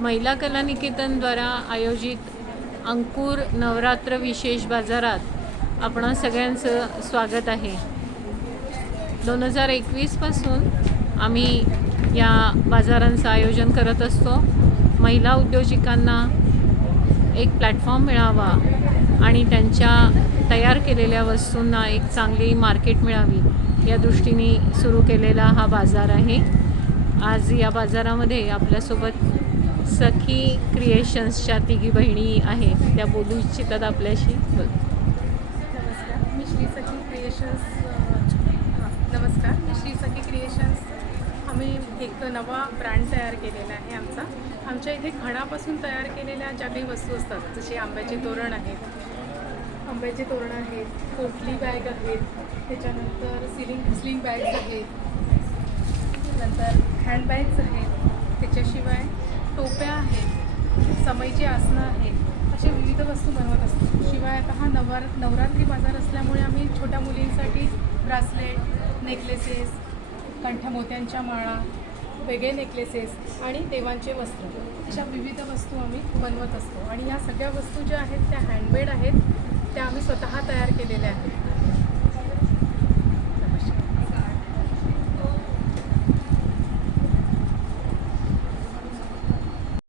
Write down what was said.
महिला कला निकेतनद्वारा आयोजित अंकुर नवरात्र विशेष बाजारात आपणा सगळ्यांचं स्वागत आहे. 2021पासून आम्ही या बाजारांचं आयोजन करत असतो. महिला उद्योजकांना एक प्लॅटफॉर्म मिळावा आणि त्यांच्या तयार केलेल्या वस्तूंना एक चांगली मार्केट मिळावी या दृष्टीने सुरू केलेला हा बाजार आहे. आज या बाजारामध्ये आपल्यासोबत सखी क्रिएशन्सच्या तिघी बहिणी आहेत. त्या बोलू इच्छितात आपल्याशी. नमस्कार, मी श्री सखी क्रिएशन्स. आम्ही एक नवा ब्रँड तयार केलेला आहे. आमच्या इथे खणापासून तयार केलेल्या ज्या काही वस्तू असतात, जसे आंब्याचे तोरण आहेत, पोटली बॅग आहेत, त्याच्यानंतर स्लिंग बॅग्स आहेत, नंतर हँडबॅग्स आहेत, त्याच्याशिवाय टोप्या आहेत, समईची आसनं आहेत, अशा विविध वस्तू बनवत असतो. शिवाय आता हा नवरात्री बाजार असल्यामुळे आम्ही छोट्या मुलींसाठी ब्रासलेट, नेकलेसेस, कंठमोत्यांच्या माळा, वेगळे नेकलेसेस आणि देवांचे वस्त्र अशा विविध वस्तू आम्ही बनवत असतो. आणि या सगळ्या वस्तू ज्या आहेत त्या हँडमेड आहेत, त्या आम्ही स्वतः तयार केलेल्या आहेत.